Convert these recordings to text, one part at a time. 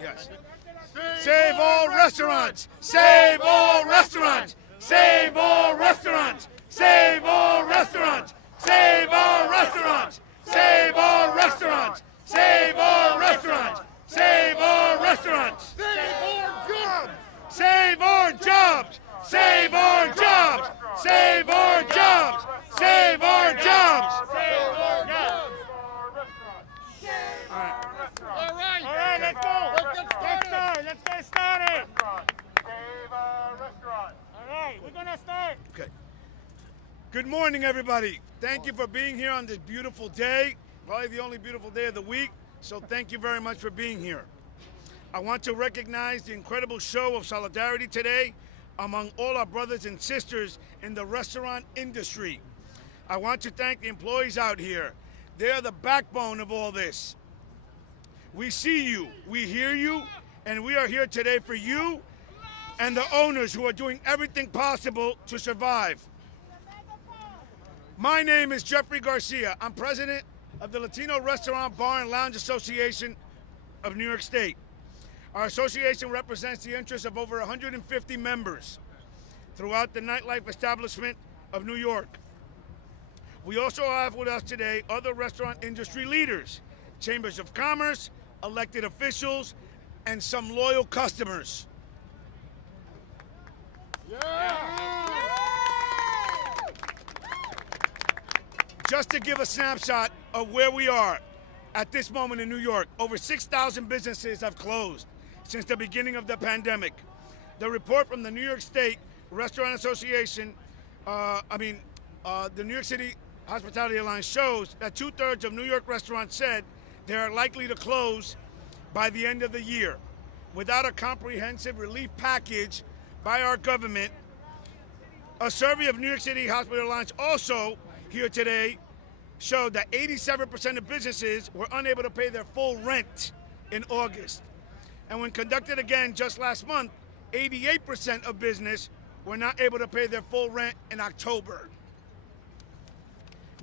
Yes. Save all restaurants! Save all restaurants! Save all restaurants! Save all restaurants! Save all restaurants! Save all restaurants! Save all restaurants! Save all restaurants! Save our jobs! Save our jobs! Save our jobs! Save our jobs! Save our jobs! All right, let's go. Let's get started. Save our restaurant. All right, we're gonna start. Okay. Good morning, everybody. Thank you for being here on this beautiful day. Probably the only beautiful day of the week. So thank you very much for being here. I want to recognize the incredible show of solidarity today among all our brothers and sisters in the restaurant industry. I want to thank the employees out here. They are the backbone of all this. We see you, we hear you, and we are here today for you and the owners who are doing everything possible to survive. My name is Jeffrey Garcia. I'm president of the Latino Restaurant, Bar, and Lounge Association of New York State. Our association represents the interests of over 150 members throughout the nightlife establishment of New York. We also have with us today other restaurant industry leaders, chambers of commerce, elected officials, and some loyal customers. Just to give a snapshot of where we are at this moment in New York, over 6,000 businesses have closed since the beginning of the pandemic. The report from the New York State Restaurant Association, the New York City Hospitality Alliance shows that 2/3 of New York restaurants said they are likely to close by the end of the year. Without a comprehensive relief package by our government, a survey of New York City Hospitality Alliance also here today showed that 87% of businesses were unable to pay their full rent in August. And when conducted again just last month, 88% of business were not able to pay their full rent in October.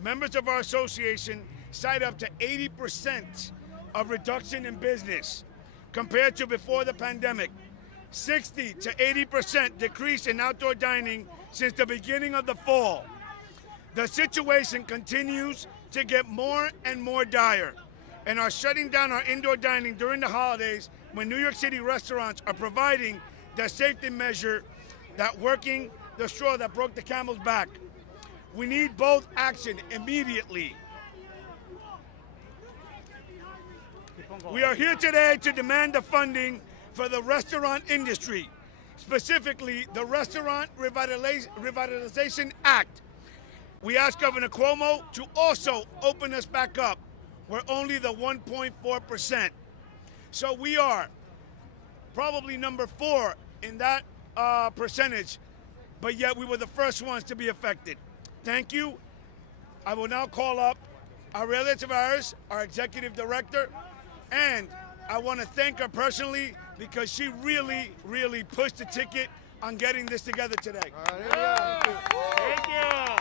Members of our association cite up to 80% of reduction in business compared to before the pandemic. 60 to 80% decrease in outdoor dining since the beginning of the fall. The situation continues to get more and more dire, and are shutting down our indoor dining during the holidays when New York City restaurants are providing the safety measure that working the straw that broke the camel's back. We need both action immediately. We are here today to demand the funding for the restaurant industry, specifically the Restaurant Revitalization Act. We ask Governor Cuomo to also open us back up. We're only the 1.4%. So we are probably number 4 in that percentage, but yet we were the first ones to be affected. Thank you. I will now call up Aurelia Tavares, our executive director, and I want to thank her personally because she really, really pushed the ticket on getting this together today. Thank you.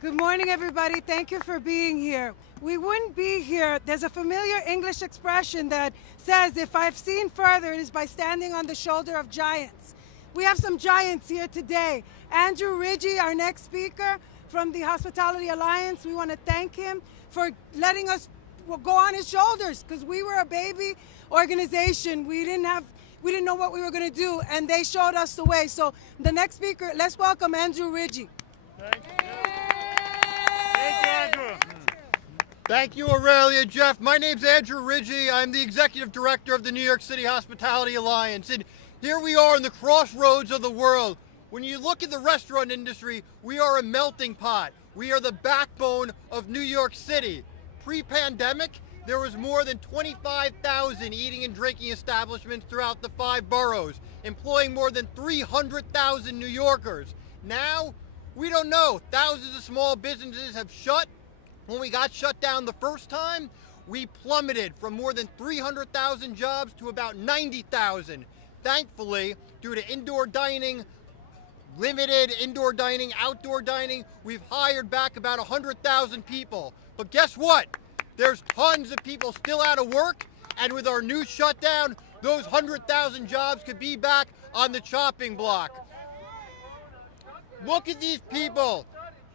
Good morning, everybody. Thank you for being here. We wouldn't be here. There's a familiar English expression that says, if I've seen further, it is by standing on the shoulder of giants. We have some giants here today. Andrew Ridgie, our next speaker from the Hospitality Alliance, we want to thank him for letting us go on his shoulders because we were a baby organization. We didn't know what we were going to do, and they showed us the way. So the next speaker, let's welcome Andrew Ridgie. Thank you. Thank you, Andrew. Thank you, Aurelia. Jeff, my name's Andrew Ridgie. I'm the executive director of the New York City Hospitality Alliance. And here we are in the crossroads of the world. When you look at the restaurant industry, we are a melting pot. We are the backbone of New York City. Pre-pandemic, there was more than 25,000 eating and drinking establishments throughout the 5 boroughs, employing more than 300,000 New Yorkers. Now, we don't know. Thousands of small businesses have shut. When we got shut down the first time, we plummeted from more than 300,000 jobs to about 90,000. Thankfully, due to indoor dining, limited indoor dining, outdoor dining, we've hired back about 100,000 people. But guess what? There's tons of people still out of work, and with our new shutdown, those 100,000 jobs could be back on the chopping block. Look at these people.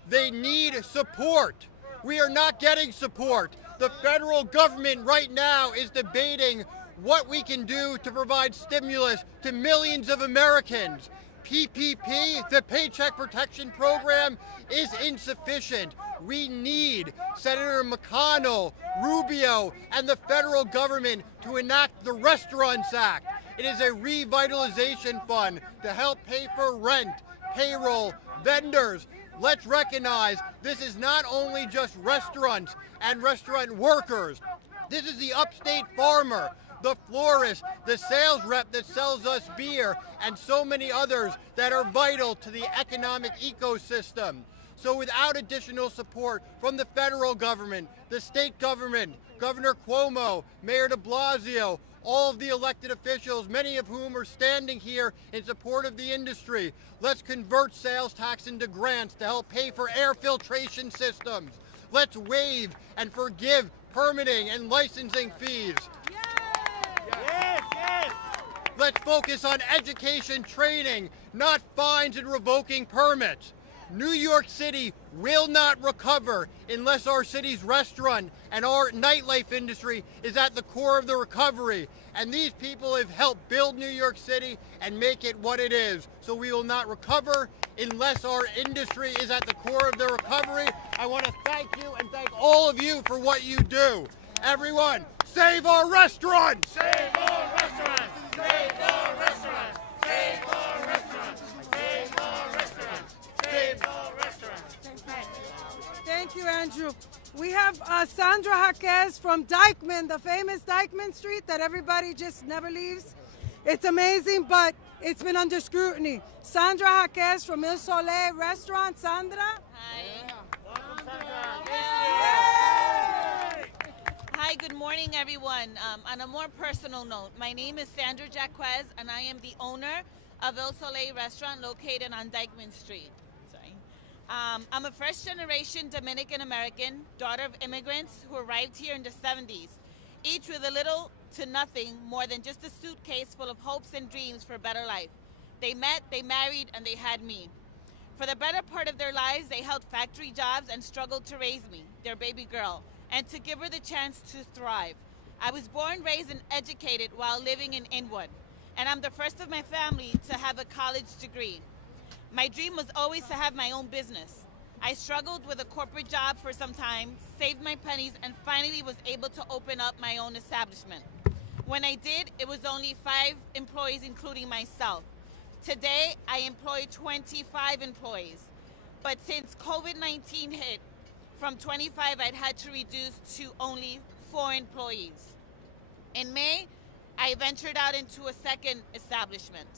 They need support. We are not getting support. The federal government right now is debating what we can do to provide stimulus to millions of Americans. PPP, the Paycheck Protection Program, is insufficient. We need Senator McConnell, Rubio, and the federal government to enact the Restaurants Act. It is a revitalization fund to help pay for rent, payroll, vendors. Let's recognize this is not only just restaurants and restaurant workers. This is the upstate farmer, the florist, the sales rep that sells us beer, and so many others that are vital to the economic ecosystem. So without additional support from the federal government, the state government, Governor Cuomo, Mayor de Blasio, all of the elected officials, many of whom are standing here in support of the industry, let's convert sales tax into grants to help pay for air filtration systems. Let's waive and forgive permitting and licensing fees. Yes, yes. Let's focus on education training, not fines and revoking permits. New York City will not recover unless our city's restaurant and our nightlife industry is at the core of the recovery. And these people have helped build New York City and make it what it is. So we will not recover unless our industry is at the core of the recovery. I want to thank you and thank all of you for what you do. Everyone, save our restaurants! Save our restaurants! Save our restaurants! Save our restaurants! Save our restaurants! Save our restaurants! Thank you, Andrew. We have Sandra Jaquez from Dykeman, the famous Dykeman Street that everybody just never leaves. It's amazing, but it's been under scrutiny. Sandra Jaquez from Il Soleil restaurant. Sandra? Hi. Welcome, Sandra. Hi, good morning, everyone. On a more personal note, my name is Sandra Jaquez, and I am the owner of Il Soleil restaurant located on Dykeman Street. Sorry. I'm a first-generation Dominican-American, daughter of immigrants who arrived here in the 70s, each with a little to nothing more than just a suitcase full of hopes and dreams for a better life. They met, they married, and they had me. For the better part of their lives, they held factory jobs and struggled to raise me, their baby girl, and to give her the chance to thrive. I was born, raised, and educated while living in Inwood, and I'm the first of my family to have a college degree. My dream was always to have my own business. I struggled with a corporate job for some time, saved my pennies, and finally was able to open up my own establishment. When I did, it was only 5 employees, including myself. Today, I employ 25 employees. But since COVID-19 hit, from 25, I'd had to reduce to only 4 employees. In May, I ventured out into a second establishment,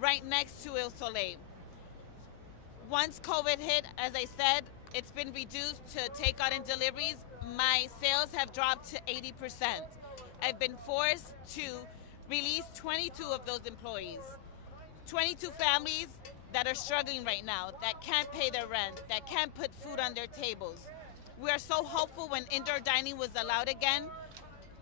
right next to Il Soleil. Once COVID hit, as I said, it's been reduced to takeout and deliveries. My sales have dropped to 80%. I've been forced to release 22 of those employees. 22 families that are struggling right now, that can't pay their rent, that can't put food on their tables. We are so hopeful when indoor dining was allowed again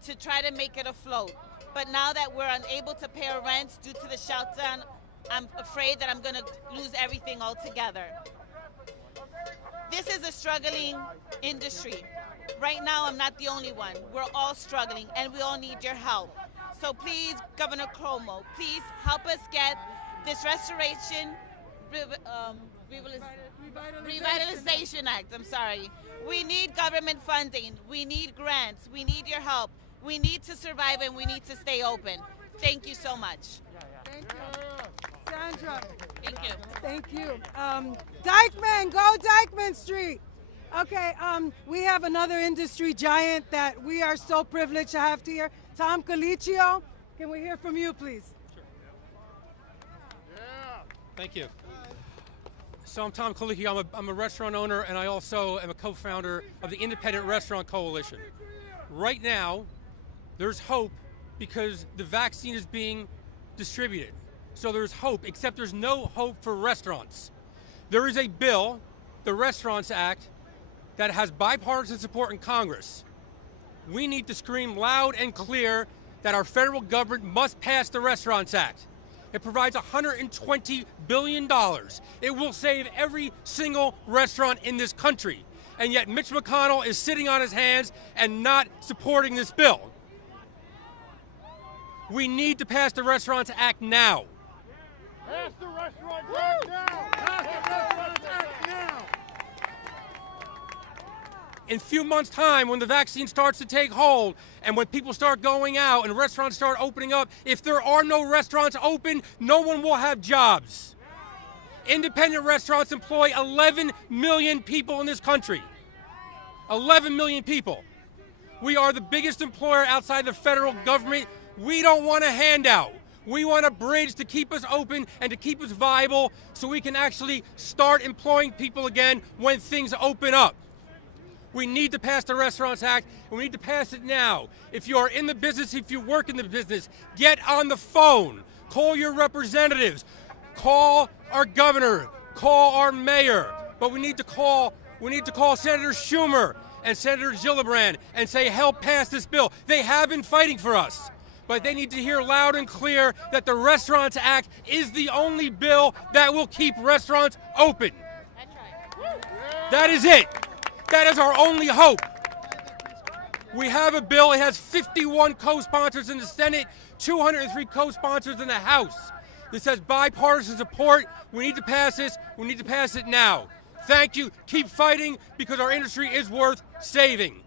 to try to make it afloat. But now that we're unable to pay our rents due to the shutdown, I'm afraid that I'm going to lose everything altogether. This is a struggling industry. Right now, I'm not the only one. We're all struggling, and we all need your help. So please, Governor Cuomo, please help us get this restoration, revitalization act, I'm sorry. We need government funding. We need grants. We need your help. We need to survive, and we need to stay open. Thank you so much. Thank you. Sandra. Thank you. Thank you. Dykeman, go Dykeman Street. Okay, we have another industry giant that we are so privileged to have here. Tom Colicchio, can we hear from you, please? Thank you. So I'm Tom Colicchio. I'm a restaurant owner, and I also am a co-founder of the Independent Restaurant Coalition. Right now, there's hope because the vaccine is being distributed. So there's hope, except there's no hope for restaurants. There is a bill, the Restaurants Act, that has bipartisan support in Congress. we need to scream loud and clear that our federal government must pass the Restaurants Act. It provides $120 billion. It will save every single restaurant in this country. And yet Mitch McConnell is sitting on his hands and not supporting this bill. We need to pass the Restaurants Act now. Pass the Restaurants Act now! Pass the Restaurants Act now! In a few months' time, when the vaccine starts to take hold and when people start going out and restaurants start opening up, if there are no restaurants open, no one will have jobs. Independent restaurants employ 11 million people in this country. 11 million people. We are the biggest employer outside the federal government. We don't want a handout. We want a bridge to keep us open and to keep us viable so we can actually start employing people again when things open up. We need to pass the Restaurants Act, and we need to pass it now. If you are in the business, if you work in the business, get on the phone. Call your representatives. Call our governor. Call our mayor. But we need to call Senator Schumer and Senator Gillibrand and say, help pass this bill. They have been fighting for us. But they need to hear loud and clear that the Restaurants Act is the only bill that will keep restaurants open. That is it. That is our only hope. We have a bill. It has 51 co-sponsors in the Senate, 203 co-sponsors in the House. This has bipartisan support. We need to pass this. We need to pass it now. Thank you. Keep fighting because our industry is worth saving.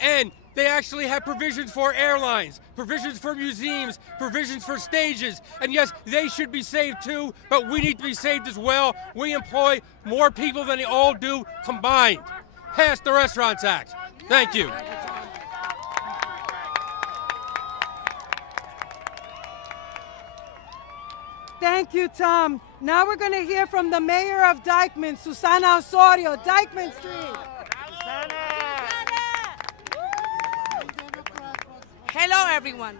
And they actually have provisions for airlines, provisions for museums, provisions for stages. And yes, they should be saved too, but we need to be saved as well. We employ more people than they all do combined. Pass the Restaurants Act. Thank you. Thank you, Tom. Now we're going to hear from the mayor of Dyckman, Susana Osorio, Dyckman Street. Hello, everyone.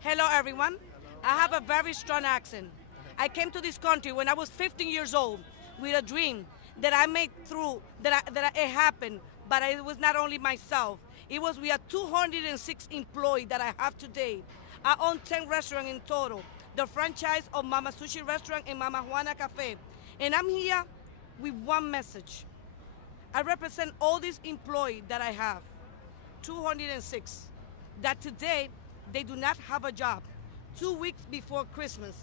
Hello, everyone. I have a very strong accent. I came to this country when I was 15 years old with a dream that I made through, it happened, but it was not only myself. It was we are 206 employees that I have today. I own 10 restaurants in total, the franchise of Mama Sushi Restaurant and Mama Juana Cafe. And I'm here with one message. I represent all these employees that I have, 206, that today they do not have a job, 2 weeks before Christmas.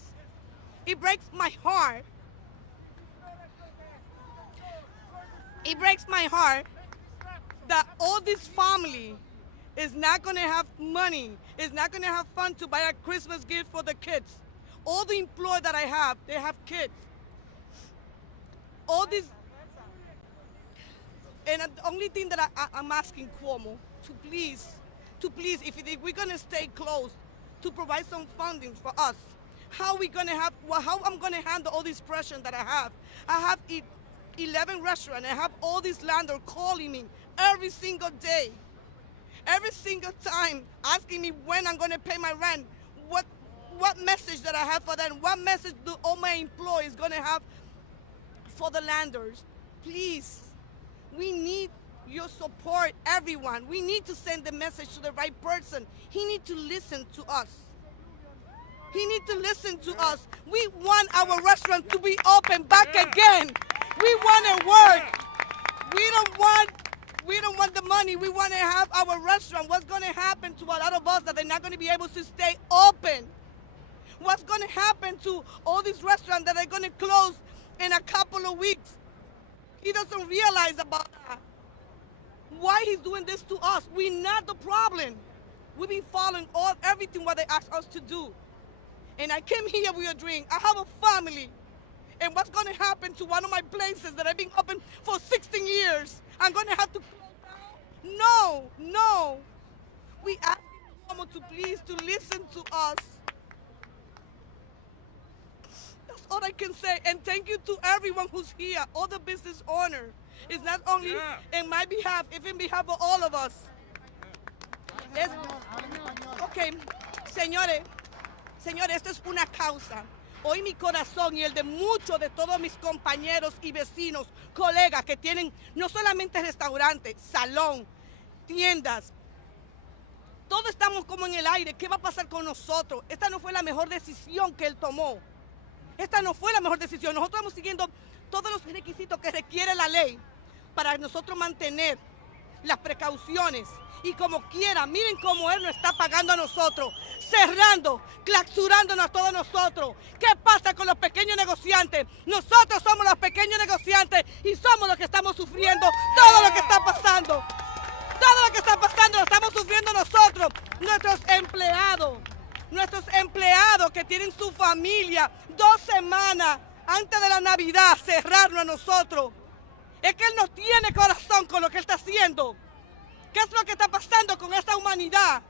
It breaks my heart. It breaks my heart that all this family is not gonna have money, is not gonna have fun to buy a Christmas gift for the kids. All the employees that I have, they have kids. All this, and the only thing that I'm asking Cuomo to please, if we're gonna stay close, to provide some funding for us. How I'm gonna handle all this pressure that I have. I have 11 restaurants. I have all these landlords calling me every single day, every single time, asking me when I'm gonna pay my rent, what message that I have for them, what message do all my employees gonna have for the landlords. Please, we need your support, everyone. We need to send the message to the right person. He needs to listen to us. He needs to listen to us. We want our restaurant to be open back again. We want to work. We don't want the money. We want to have our restaurant. What's going to happen to a lot of us that they're not going to be able to stay open? What's going to happen to all these restaurants that are going to close in a couple of weeks? He doesn't realize about that. Why he's doing this to us? We're not the problem. We've been following everything what they asked us to do. And I came here with a dream. I have a family. And what's going to happen to one of my places that have been open for 16 years? I'm going to have to close down? No. We ask Cuomo to please to listen to us. That's all I can say. And thank you to everyone who's here, all the business owners. It's not only in my behalf, it's in behalf of all of us. Okay, señores, esto es una causa. Hoy mi corazón y el de muchos de todos mis compañeros y vecinos, colegas que tienen no solamente restaurantes, salón, tiendas, Todos estamos como en el aire. ¿Qué va a pasar con nosotros? Esta no fue la mejor decisión que él tomó. Esta no fue la mejor decisión. Nosotros estamos siguiendo todos los requisitos que requiere la ley para nosotros mantener las precauciones. Y como quiera, miren cómo él nos está pagando a nosotros, cerrando, clausurándonos a todos nosotros. ¿Qué pasa con los pequeños negociantes? Nosotros somos los pequeños negociantes y somos los que estamos sufriendo todo lo que está pasando. Todo lo que está pasando lo estamos sufriendo nosotros, nuestros empleados que tienen su familia 2 semanas antes de la Navidad, cerrarnos a nosotros. Es que él no tiene corazón con lo que él está haciendo. ¿Qué es lo que está pasando con esta humanidad?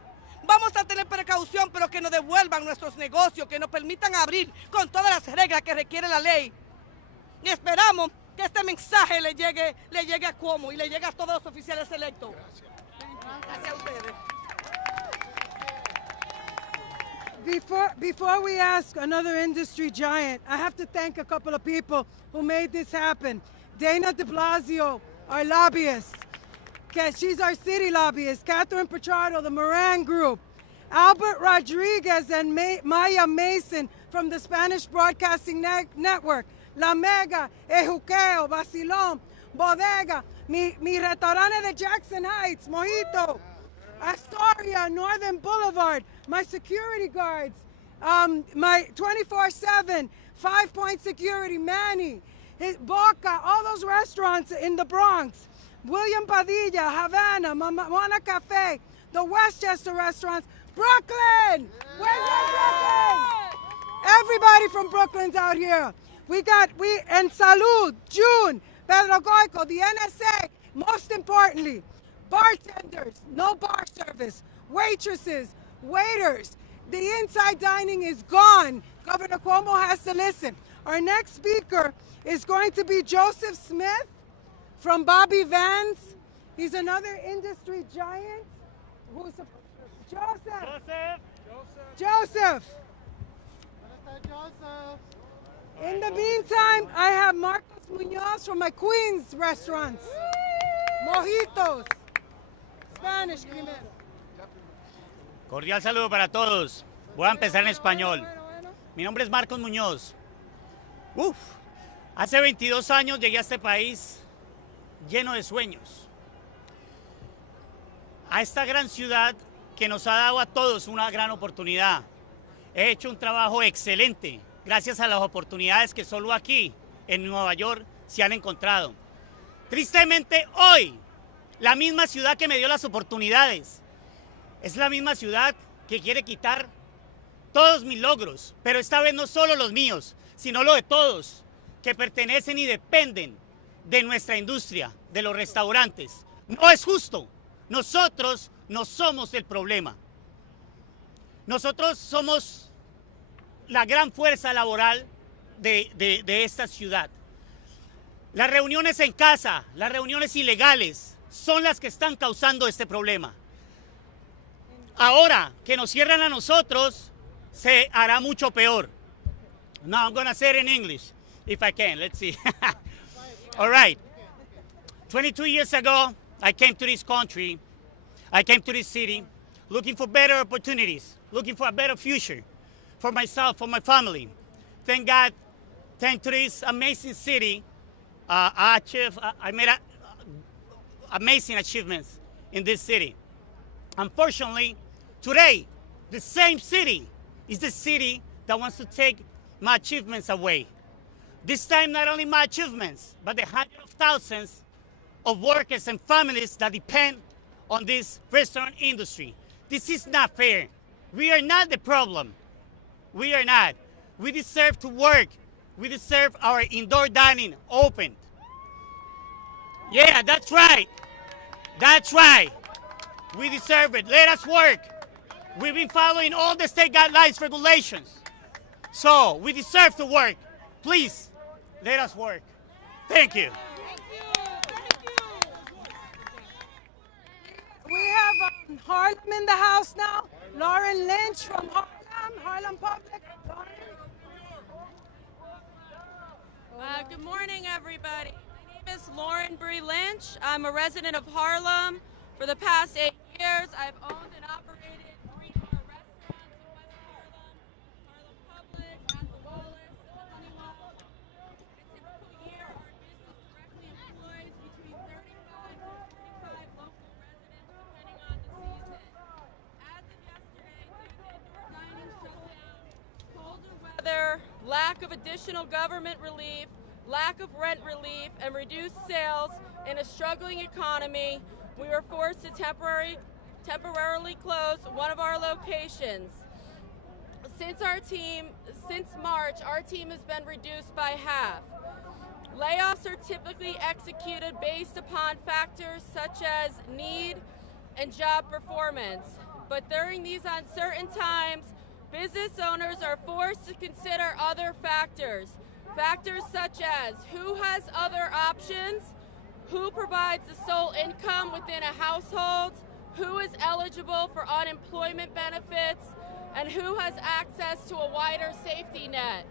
Vamos a tener precaución, pero que nos devuelvan nuestros negocios, que nos permitan abrir con todas las reglas que requiere la ley. Y esperamos que este mensaje le llegue a Cuomo y le llegue a todos los oficiales electos. Gracias a ustedes. Before we ask another industry giant, I have to thank a couple of people who made this happen. Dana de Blasio, our lobbyist. She's our city lobbyist. Catherine Pichardo, the Moran Group. Albert Rodriguez and Maya Mason from the Spanish Broadcasting Network. La Mega, Ejuqueo, Basilón, Bodega, mi restaurante de Jackson Heights, Mojito, Astoria, Northern Boulevard, my security guards, my 24/7, 5-point security, Manny, Boca, all those restaurants in the Bronx, William Padilla, Havana, Moana Cafe, the Westchester restaurants, Brooklyn! Where's Brooklyn? Everybody from Brooklyn's out here. And Salud, June, Pedro Goico, the NSA, most importantly, bartenders, no bar service, waitresses, waiters. The inside dining is gone. Governor Cuomo has to listen. Our next speaker is going to be Joseph Smith from Bobby Vans. He's another industry giant. Joseph. In the meantime, I have Marcos Munoz from my Queens restaurants. Mojitos. Spanish primero. Cordial saludo para todos. Voy a empezar en español. Mi nombre es Marcos Muñoz. Hace 22 años llegué a este país lleno de sueños. A esta gran ciudad que nos ha dado a todos una gran oportunidad. He hecho un trabajo excelente gracias a las oportunidades que solo aquí, en Nueva York, se han encontrado. Tristemente, hoy, la misma ciudad que me dio las oportunidades es la misma ciudad que quiere quitar todos mis logros, pero esta vez no solo los míos, sino los de todos, que pertenecen y dependen de nuestra industria, de los restaurantes. No es justo. Nosotros no somos el problema. Nosotros somos la gran fuerza laboral de esta ciudad. Las reuniones en casa, las reuniones ilegales, son las que están causando este problema. Ahora que nos cierran a nosotros, se hará mucho peor. Now I'm going to say it in English, if I can. Let's see. All right. 22 years ago, I came to this country, I came to this city, looking for better opportunities, looking for a better future for myself, for my family. Thank God, thanks to this amazing city, I made amazing achievements in this city. Unfortunately, today, the same city is the city that wants to take my achievements away. This time, not only my achievements, but the hundreds of thousands of workers and families that depend on this restaurant industry. This is not fair. We are not the problem. We are not. We deserve to work. We deserve our indoor dining open. Yeah, that's right. That's right. We deserve it. Let us work. We've been following all the state guidelines, regulations. So we deserve to work. Please, let us work. Thank you. We have Harlem in the house now. Lauren Lynch from Harlem Public. Good morning, everybody. My name is Lauren Bree Lynch. I'm a resident of Harlem for the past 8 years. years, I've owned and operated 3-bar restaurants in West Harlem, Harlem Public, at the Wallace, and the Honeywell. In a typical year, our business directly employs between 35 and 45 local residents, depending on the season. As of yesterday, due to indoor dining shutdown, colder weather, lack of additional government relief, lack of rent relief, and reduced sales in a struggling economy, we were forced to temporarily close one of our locations. Since March, our team has been reduced by half. Layoffs are typically executed based upon factors such as need and job performance. But during these uncertain times, business owners are forced to consider other factors. Factors such as who has other options, who provides the sole income within a household, who is eligible for unemployment benefits, and who has access to a wider safety net.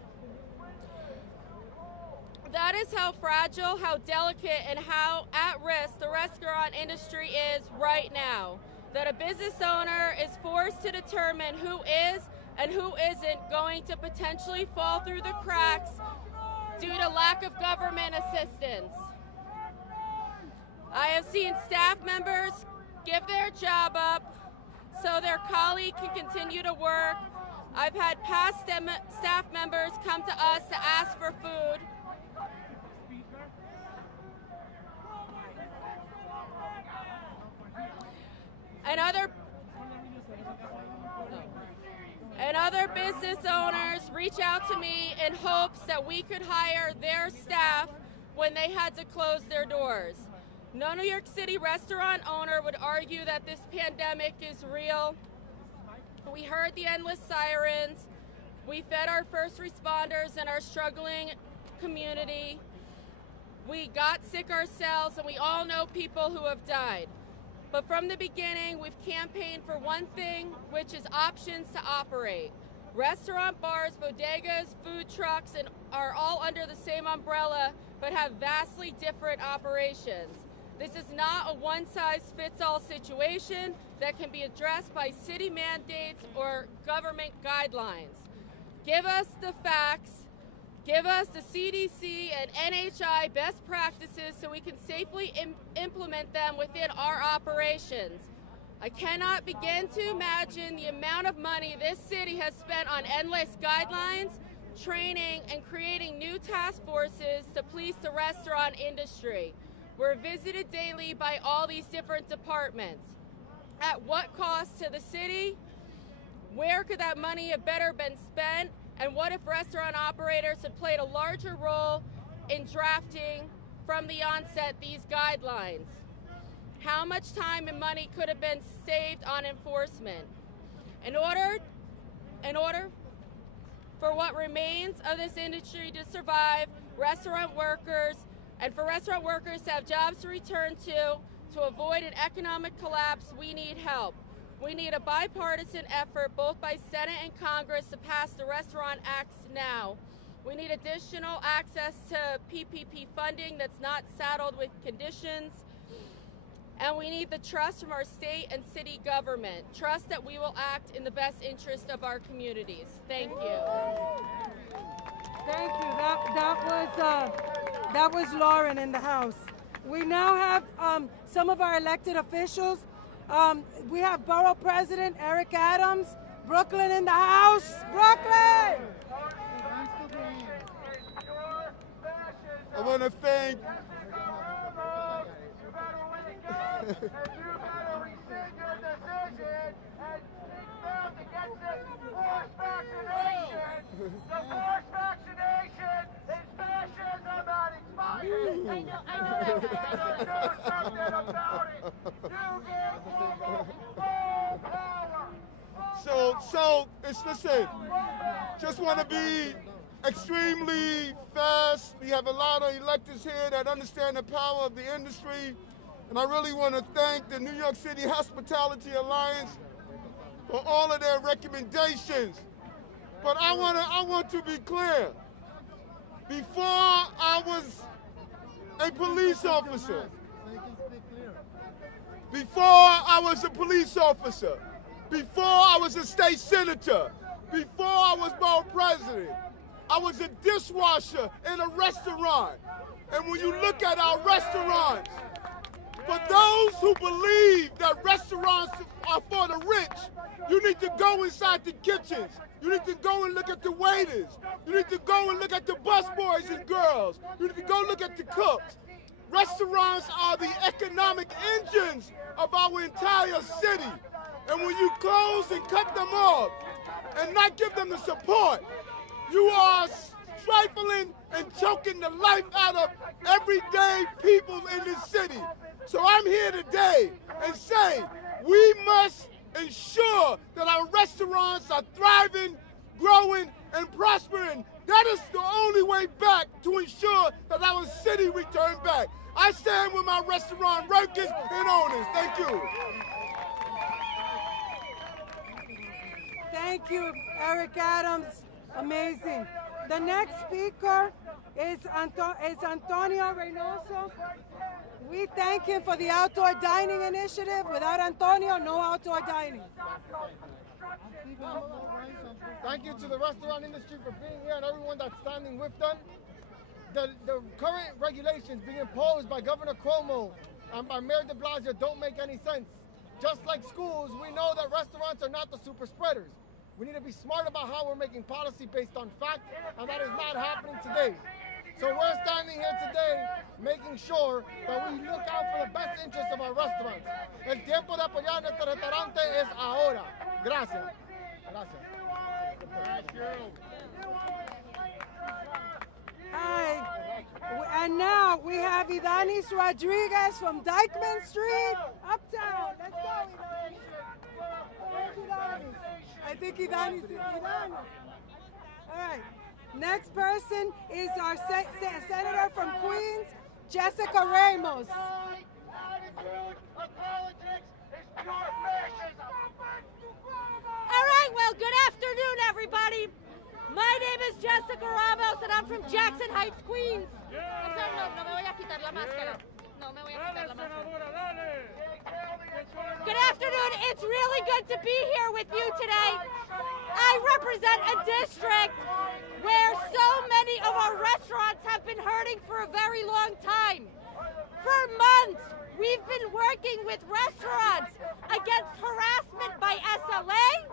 That is how fragile, how delicate, and how at risk the restaurant industry is right now. That a business owner is forced to determine who is and who isn't going to potentially fall through the cracks due to lack of government assistance. I have seen staff members give their job up so their colleague can continue to work. I've had past staff members come to us to ask for food. And other business owners reach out to me in hopes that we could hire their staff when they had to close their doors. No New York City restaurant owner would argue that this pandemic is real. We heard the endless sirens. We fed our first responders and our struggling community. We got sick ourselves, and we all know people who have died. But from the beginning, we've campaigned for one thing, which is options to operate. Restaurant, bars, bodegas, food trucks, and are all under the same umbrella, but have vastly different operations. This is not a one-size-fits-all situation that can be addressed by city mandates or government guidelines. Give us the facts, give us the CDC and NHI best practices so we can safely implement them within our operations. I cannot begin to imagine the amount of money this city has spent on endless guidelines, training, and creating new task forces to police the restaurant industry. We're visited daily by all these different departments. At what cost to the city? Where could that money have better been spent? And what if restaurant operators had played a larger role in drafting from the onset these guidelines? How much time and money could have been saved on enforcement? In order for what remains of this industry to survive, restaurant workers, and for restaurant workers to have jobs to return to avoid an economic collapse, we need help. We need a bipartisan effort both by Senate and Congress to pass the Restaurant Acts now. We need additional access to PPP funding that's not saddled with conditions. And we need the trust from our state and city government. Trust that we will act in the best interest of our communities. Thank you. Thank you. That was Lauren in the House. We now have some of our elected officials. We have Borough President Eric Adams, Brooklyn in the house. Brooklyn! I want to thank listen, just want to be extremely fast. We have a lot of electors here that understand the power of the industry. And I really want to thank the New York City Hospitality Alliance for all of their recommendations. But I want to be clear. Before I was a police officer, before I was a police officer, before I was a state senator, before I was my president, I was a dishwasher in a restaurant. And when you look at our restaurants, for those who believe that restaurants are for the rich, you need to go inside the kitchens. You need to go and look at the waiters. You need to go and look at the busboys and girls. You need to go look at the cooks. Restaurants are the economic engines of our entire city. And when you close and cut them off and not give them the support, you are stifling and choking the life out of everyday people in this city. So I'm here today and say we must ensure that our restaurants are thriving, growing, and prospering. That is the only way back to ensure that our city return back. I stand with my restaurant workers and owners. Thank you. Thank you, Eric Adams. Amazing. The next speaker is Antonio Reynoso. We thank him for the outdoor dining initiative. Without Antonio, no outdoor dining. Thank you to the restaurant industry for being here and everyone that's standing with them. The current regulations being imposed by Governor Cuomo and by Mayor de Blasio don't make any sense. Just like schools, we know that restaurants are not the super spreaders. We need to be smart about how we're making policy based on fact, and that is not happening today. So we're standing here today making sure that we look out for the best interests of our restaurants. El tiempo de apoyar a nuestro restaurante es ahora. Gracias. Gracias. Thank you. Hi. And now we have Idanis Rodriguez from Dyckman Street, Uptown. Let's go, Idanis. I think Idanis is Idanis. All right. Next person is our senator from Queens, Jessica Ramos. All right, well, good afternoon, everybody. My name is Jessica Ramos, and I'm from Jackson Heights, Queens. I'm sorry, no me voy a quitar la máscara. No me voy a quitar la máscara. Good afternoon. It's really good to be here with you today. I represent a district where so many of our restaurants have been hurting for a very long time. For months, we've been working with restaurants against harassment by SLA,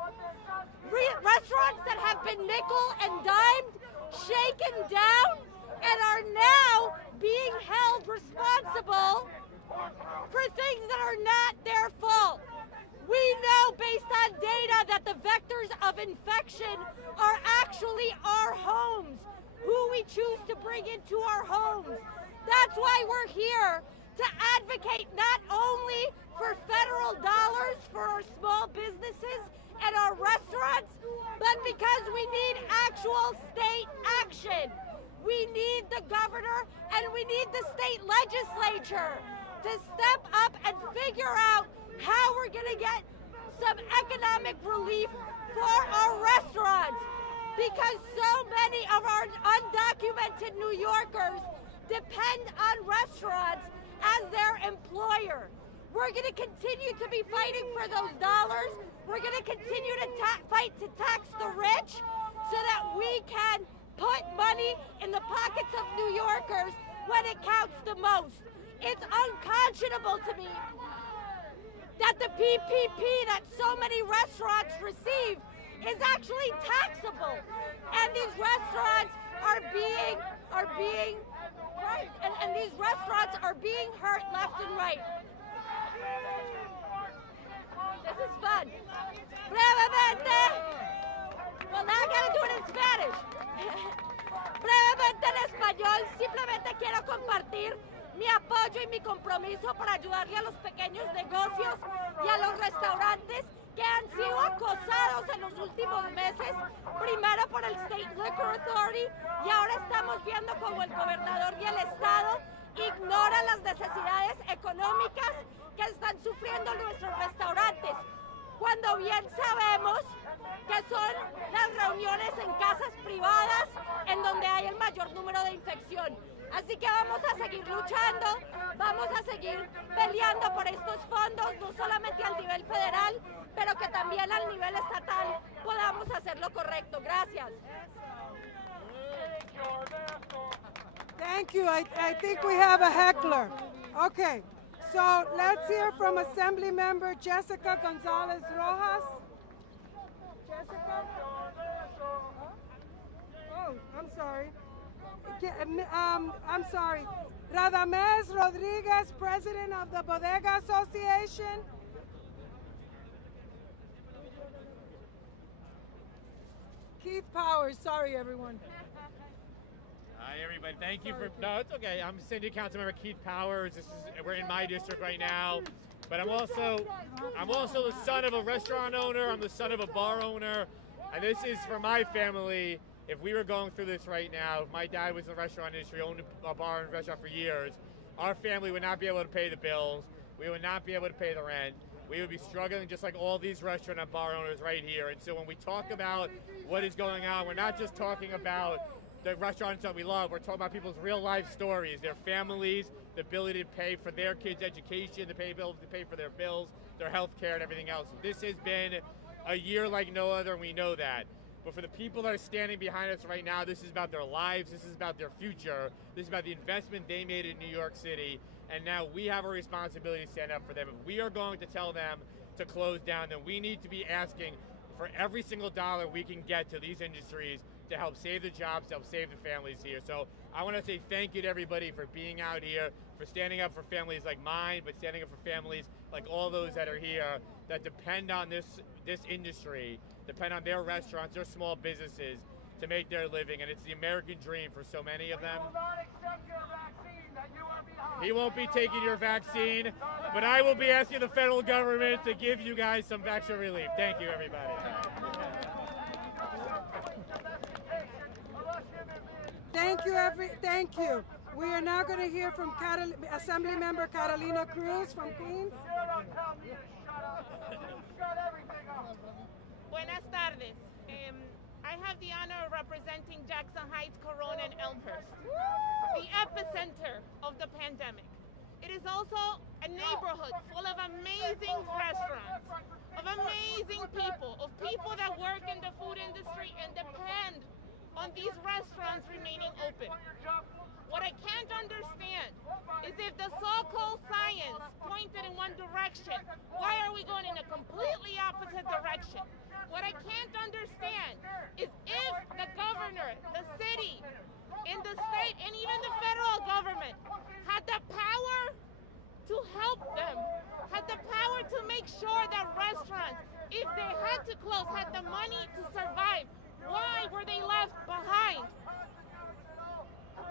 restaurants that have been nickel and dimed, shaken down, and are now being held responsible for things that are not their fault. We know based on data that the vectors of infection are actually our homes, who we choose to bring into our homes. That's why we're here to advocate not only for federal dollars for our small businesses and our restaurants, but because we need actual state action. We need the governor and we need the state legislature to step up and figure out how we're going to get some economic relief for our restaurants, because so many of our undocumented New Yorkers depend on restaurants as their employer. We're going to continue to be fighting for those dollars. We're going to continue to fight to tax the rich so that we can put money in the pockets of New Yorkers when it counts the most. It's unconscionable to me that the PPP that so many restaurants receive is actually taxable, and these restaurants are being right, and these restaurants are being hurt left and right. This is fun. Brevemente, well, now I gotta do it in Spanish. Brevemente en español, simplemente quiero compartir mi apoyo y mi compromiso para ayudarle a los pequeños negocios y a los restaurantes que han sido acosados en los últimos meses, primero por el State Liquor Authority, y ahora estamos viendo como el gobernador y el Estado ignoran las necesidades económicas que están sufriendo nuestros restaurantes, cuando bien sabemos que son las reuniones en casas privadas en donde hay el mayor número de infección. Así que vamos a seguir luchando, vamos a seguir peleando por estos fondos, no solamente al nivel federal, pero que también al nivel estatal podamos hacer lo correcto. Gracias. Thank you. I think we have a heckler. Okay, so let's hear from Assembly Member Jessica Gonzalez Rojas. Jessica? Oh, I'm sorry. I'm sorry. Radamés Rodriguez, President of the Bodega Association. Keith Powers, sorry everyone. Hi everybody, thank you for, no, it's okay. I'm City Councilmember Keith Powers. We're in my district right now, but I'm also the son of a restaurant owner, I'm the son of a bar owner, and this is for my family. If we were going through this right now, if my dad was in the restaurant industry, owned a bar and restaurant for years, our family would not be able to pay the bills, we would not be able to pay the rent, we would be struggling just like all these restaurant and bar owners right here. And so when we talk about what is going on, we're not just talking about the restaurants that we love, we're talking about people's real life stories, their families, the ability to pay for their kids' education, to pay for their bills, their health care and everything else. This has been a year like no other, and we know that. But for the people that are standing behind us right now, this is about their lives, this is about their future, this is about the investment they made in New York City, and now we have a responsibility to stand up for them. If we are going to tell them to close down, then we need to be asking for every single dollar we can get to these industries to help save the jobs, to help save the families here. So I want to say thank you to everybody for being out here, for standing up for families like mine, but standing up for families like all those that are here that depend on this industry, depend on their restaurants, their small businesses to make their living, and it's the American dream for so many of them. He won't be taking your vaccine, but I will be asking the federal government to give you guys some extra relief. Thank you, everybody. Thank you. We are now going to hear from Assembly Member Carolina Cruz from Queens. Buenas tardes. I have the honor of representing Jackson Heights, Corona, and Elmhurst, the epicenter of the pandemic. It is also a neighborhood full of amazing restaurants, of amazing people, of people that work in the food industry and depend on these restaurants remaining open. What I can't understand is if the so-called science pointed in one direction, why are we going in a completely opposite direction? What I can't understand is if the governor, the city, in the state, and even the federal government had the power to help them, had the power to make sure that restaurants, if they had to close, had the money to survive, why were they left behind?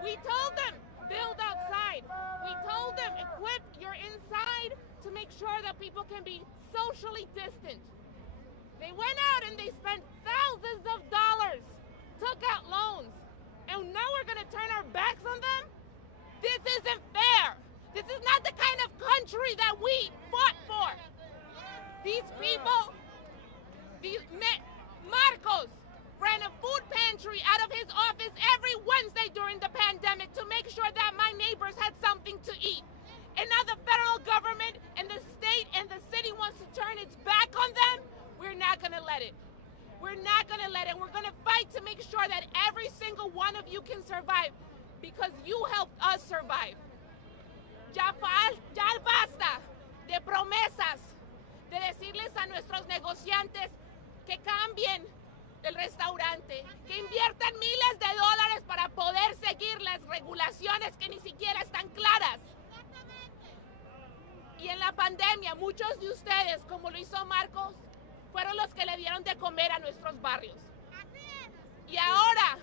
We told them, build outside. We told them, equip your inside to make sure that people can be socially distant. They went out and they spent thousands of dollars, took out loans, and now we're gonna turn our backs on them? This isn't fair. This is not the kind of country that we fought for. These people, Marcos ran a food pantry out of his office every Wednesday during the pandemic to make sure that my neighbors had something to eat. And now the federal government and the state and the city wants to turn its back on them. We're not gonna let it. We're not gonna let it. We're gonna fight to make sure that every single one of you can survive because you helped us survive. Ya basta de promesas, de decirles a nuestros negociantes que cambien el restaurante, que inviertan miles de dólares para poder seguir las regulaciones que ni siquiera están claras. Y en la pandemia, muchos de ustedes, como lo hizo Marcos, fueron los que le dieron de comer a nuestros barrios. Y ahora,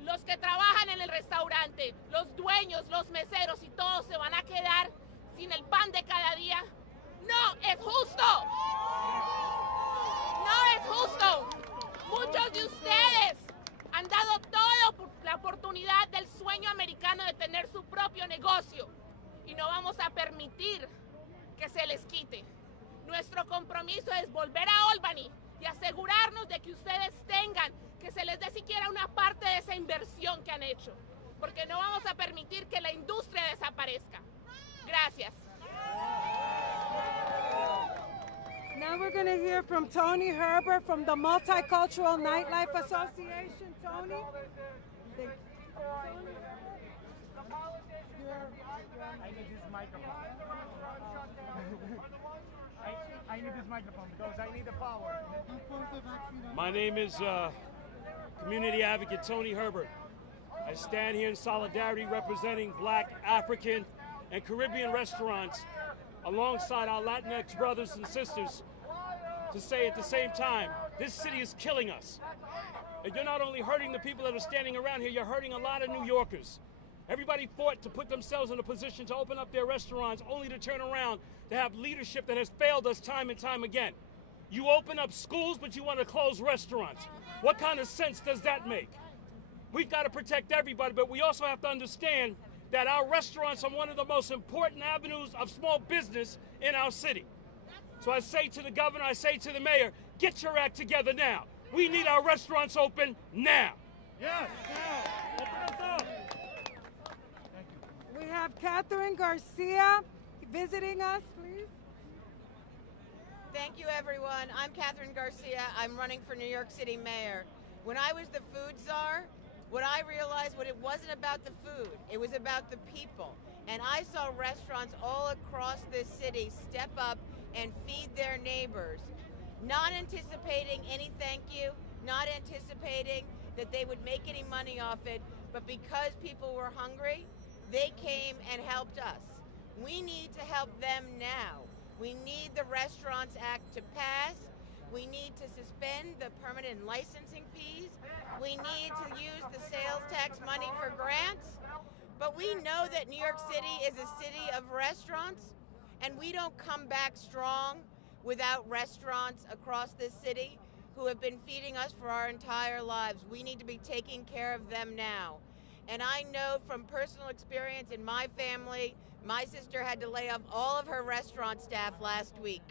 los que trabajan en el restaurante, los dueños, los meseros y todos se van a quedar sin el pan de cada día. ¡No es justo! ¡No es justo! Muchos de ustedes han dado todo por la oportunidad del sueño americano de tener su propio negocio y no vamos a permitir que se les quite. Nuestro compromiso es volver a Albany y asegurarnos de que ustedes tengan, que se les dé siquiera una parte de esa inversión que han hecho. porque no vamos a permitir que la industria desaparezca. Gracias. Now we're going to hear from Tony Herbert from the Multicultural Nightlife Association. Tony? I need this microphone. I need this microphone because I need the power. My name is Community Advocate Tony Herbert. I stand here in solidarity representing Black, African, and Caribbean restaurants alongside our Latinx brothers and sisters to say at the same time, this city is killing us. And you're not only hurting the people that are standing around here, you're hurting a lot of New Yorkers. Everybody fought to put themselves in a position to open up their restaurants only to turn around to have leadership that has failed us time and time again. You open up schools, but you want to close restaurants. What kind of sense does that make? We've got to protect everybody, but we also have to understand that our restaurants are one of the most important avenues of small business in our city. So I say to the governor, I say to the mayor, get your act together now. We need our restaurants open now. Yes, now. Open us up. We have Catherine Garcia visiting us, please. Thank you, everyone. I'm Catherine Garcia. I'm running for New York City mayor. When I was the food czar, what I realized it wasn't about the food, it was about the people. And I saw restaurants all across this city step up and feed their neighbors, not anticipating any thank you, not anticipating that they would make any money off it, but because people were hungry, they came and helped us. We need to help them now. We need the Restaurants Act to pass. We need to suspend the permanent licensing fees. We need to use the sales tax money for grants. But we know that New York City is a city of restaurants, and we don't come back strong without restaurants across this city who have been feeding us for our entire lives. We need to be taking care of them now. And I know from personal experience in my family, my sister had to lay off all of her restaurant staff last week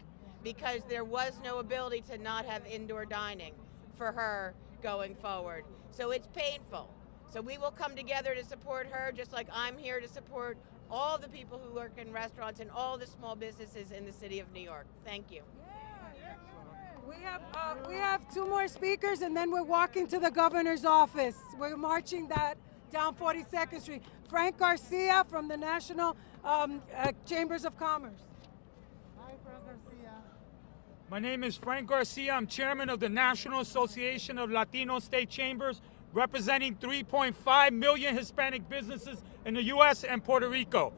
because there was no ability to not have indoor dining for her going forward. So it's painful. So we will come together to support her, just like I'm here to support all the people who work in restaurants and all the small businesses in the city of New York. Thank you. We have two more speakers, and then we're walking to the governor's office. We're marching that down 42nd Street. Frank Garcia from the National Chambers of Commerce. Hi, Frank Garcia. My name is Frank Garcia. I'm chairman of the National Association of Latino State Chambers, representing 3.5 million Hispanic businesses in the U.S. and Puerto Rico.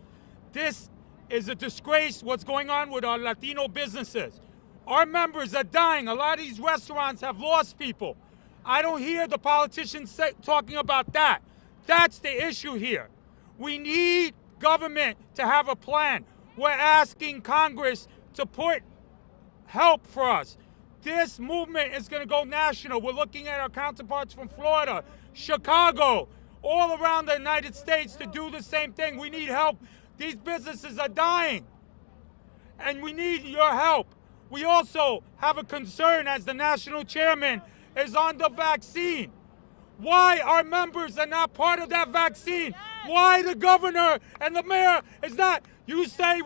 This is a disgrace what's going on with our Latino businesses. Our members are dying. A lot of these restaurants have lost people. I don't hear the politicians talking about that. That's the issue here. We need government to have a plan. We're asking Congress to put help for us. This movement is going to go national. We're looking at our counterparts from Florida, Chicago, all around the United States to do the same thing. We need help. These businesses are dying, and we need your help. We also have a concern, as the national chairman, is on the vaccine. Why our members are not part of that vaccine? Why the governor and the mayor is not? You say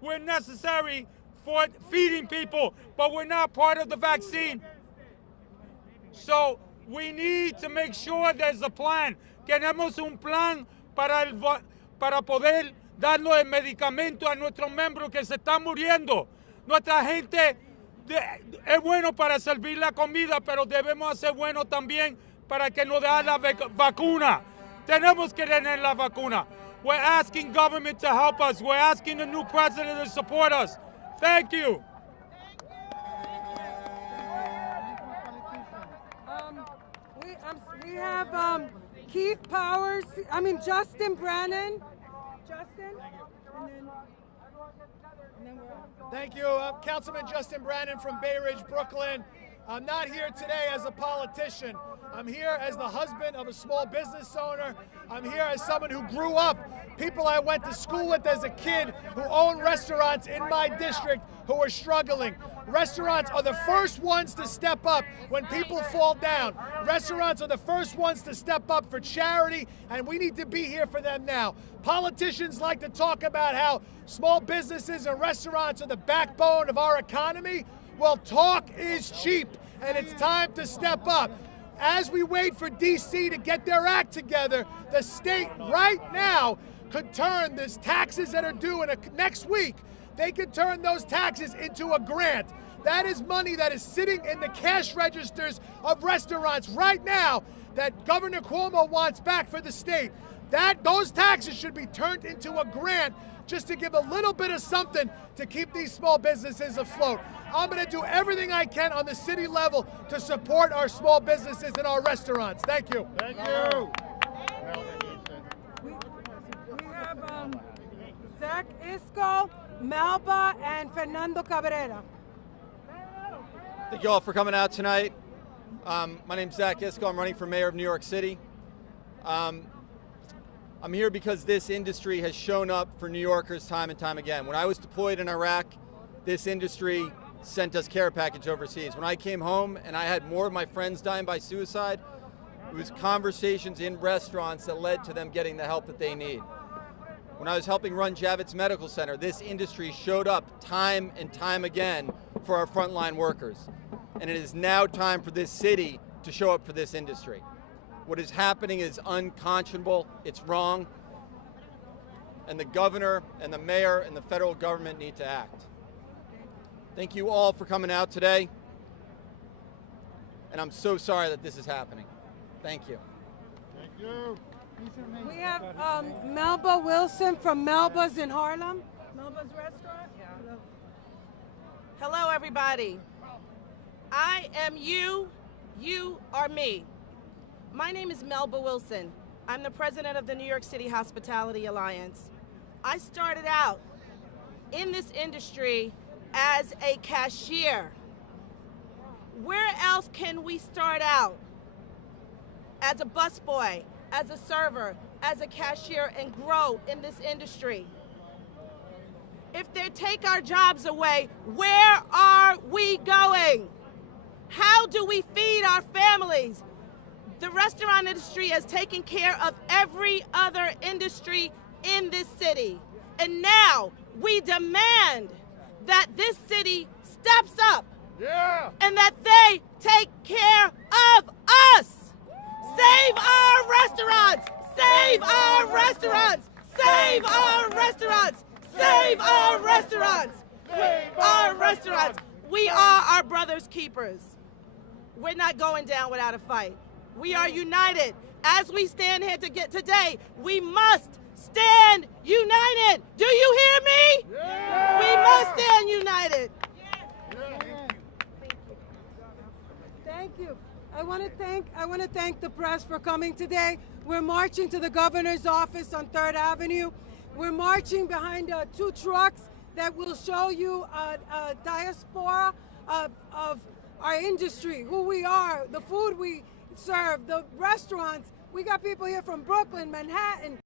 we're necessary for feeding people, but we're not part of the vaccine. So we need to make sure there's a plan. Queremos un plan para poder darnos el medicamento a nuestros miembros que se están muriendo. Nuestra gente es bueno para servir la comida, pero debemos hacer bueno también para que nos den la vacuna. Tenemos que tener la vacuna. We're asking government to help us. We're asking the new president to support us. Thank you. We have Justin Brannon. Justin? Thank you. I'm Councilman Justin Brannon from Bay Ridge, Brooklyn. I'm not here today as a politician. I'm here as the husband of a small business owner. I'm here as someone who grew up people I went to school with as a kid who own restaurants in my district who are struggling. Restaurants are the first ones to step up when people fall down. Restaurants are the first ones to step up for charity, and we need to be here for them now. Politicians like to talk about how small businesses and restaurants are the backbone of our economy. Well, talk is cheap, and it's time to step up. As we wait for DC to get their act together, the state right now could turn these taxes that are due next week, they could turn those taxes into a grant. That is money that is sitting in the cash registers of restaurants right now that Governor Cuomo wants back for the state. Those taxes should be turned into a grant just to give a little bit of something to keep these small businesses afloat. I'm going to do everything I can on the city level to support our small businesses and our restaurants. Thank you. Thank you. We have Zach Isco, Melba, and Fernando Cabrera. Thank you all for coming out tonight. My name's Zach Isco. I'm running for mayor of New York City. I'm here because this industry has shown up for New Yorkers time and time again. When I was deployed in Iraq, this industry sent us care package overseas. When I came home and I had more of my friends dying by suicide, it was conversations in restaurants that led to them getting the help that they need. When I was helping run Javits Medical Center, this industry showed up time and time again for our frontline workers. And it is now time for this city to show up for this industry. What is happening is unconscionable, it's wrong, and the governor and the mayor and the federal government need to act. Thank you all for coming out today, and I'm so sorry that this is happening. Thank you. Thank you. We have Melba Wilson from Melba's in Harlem. Melba's restaurant. Yeah. Hello, everybody. I am you, you are me. My name is Melba Wilson. I'm the president of the New York City Hospitality Alliance. I started out in this industry as a cashier. Where else can we start out? As a busboy, as a server, as a cashier, and grow in this industry. If they take our jobs away, where are we going? How do we feed our families? The restaurant industry has taken care of every other industry in this city. And now we demand that this city steps up. Yeah. And that they take care of us. Save our restaurants! Save our restaurants! Save our restaurants! Save our restaurants! Save our restaurants! We are our brother's keepers. We're not going down without a fight. We are united. As we stand here today, we must stand united. Do you hear me? Yeah. We must stand united. Thank you. I want to thank the press for coming today. We're marching to the governor's office on 3rd Avenue. We're marching behind 2 trucks that will show you a diaspora of our industry, who we are, the food we serve, the restaurants. We got people here from Brooklyn, Manhattan,